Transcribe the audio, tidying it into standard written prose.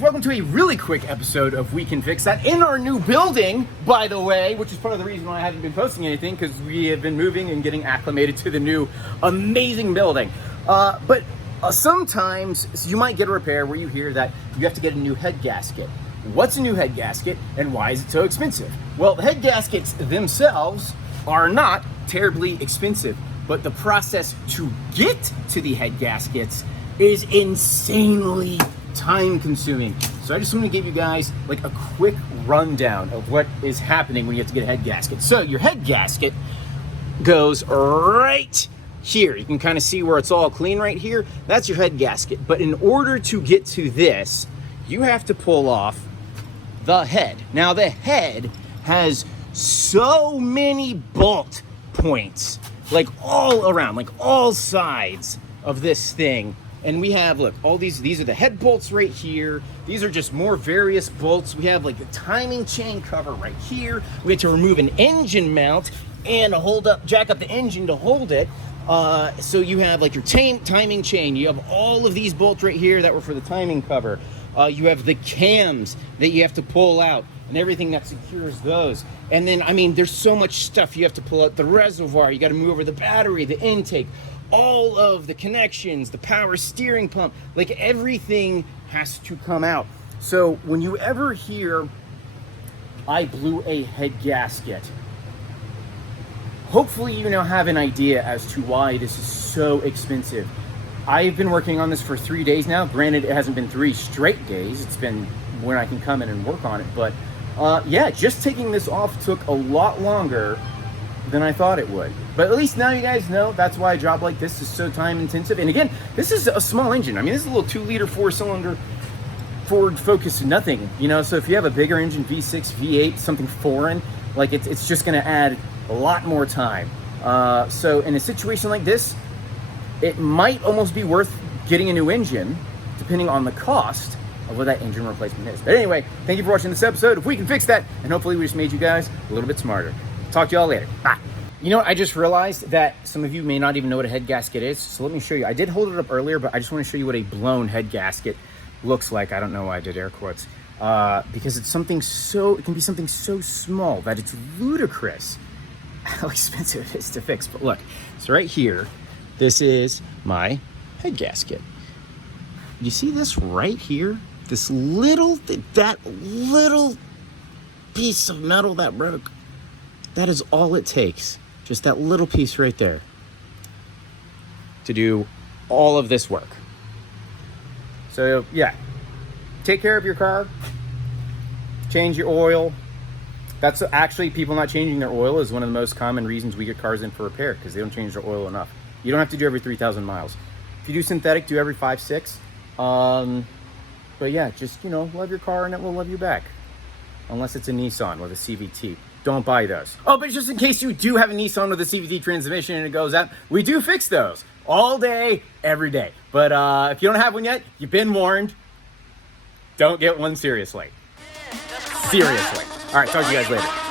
guys, welcome to a really quick episode of We Can Fix That in our new building, by the way, which is part of the reason why I haven't been posting anything, because we have been moving and getting acclimated to the new amazing building. But sometimes you might get a repair where you hear that you have to get a new head gasket. What's a new head gasket and why is it so expensive? Well, the head gaskets themselves are not terribly expensive, but the process to get to the head gaskets is insanely time consuming. So I just want to give you guys like a quick rundown of what is happening when you have to get a head gasket. So your head gasket goes right here. You can kind of see where it's all clean right here. That's your head gasket. But in order to get to this, you have to pull off the head. Now the head has so many bolt points, like all around, like all sides of this thing. And we have, look, all these are the head bolts right here. These are just more various bolts. We have like the timing chain cover right here. We had to remove an engine mount and jack up the engine to hold it. So you have like your timing chain. You have all of these bolts right here that were for the timing cover. You have the cams that you have to pull out and everything that secures those. And then, I mean, there's so much stuff. You have to pull out the reservoir. You got to move over the battery, the intake, all of the connections, the power steering pump, like everything has to come out. So when you ever hear, I blew a head gasket, hopefully you now have an idea as to why this is so expensive. I've been working on this for 3 days now. Granted, it hasn't been 3 straight days. It's been when I can come in and work on it. But yeah, just taking this off took a lot longer than I thought it would. But at least now you guys know that's why a job like this is so time intensive. And again, this is a small engine. I mean, this is a little 2-liter 4-cylinder Ford Focus nothing, you know. So if you have a bigger engine, V6, V8, something foreign, like it's just going to add a lot more time. So in a situation like this, it might almost be worth getting a new engine, depending on the cost of what that engine replacement is. But anyway, thank you for watching this episode. If we can fix that, and hopefully we just made you guys a little bit smarter. Talk to y'all later. Bye. You know what? I just realized that some of you may not even know what a head gasket is. So let me show you. I did hold it up earlier, but I just want to show you what a blown head gasket looks like. I don't know why I did air quotes. Because it can be something so small that it's ludicrous how expensive it is to fix. But look, so right here, this is my head gasket. You see this right here? This that little piece of metal that broke. That is all it takes. Just that little piece right there to do all of this work. So yeah, take care of your car, change your oil. That's actually, people not changing their oil is one of the most common reasons we get cars in for repair, because they don't change their oil enough. You don't have to do every 3,000 miles. If you do synthetic, do every 5, 6. But yeah, just, you know, love your car and it will love you back. Unless it's a Nissan with a CVT. Don't buy those. Oh, but just in case you do have a Nissan with a CVT transmission and it goes out, we do fix those all day, every day. But if you don't have one yet, you've been warned. Don't get one seriously. Seriously. All right, talk to you guys later.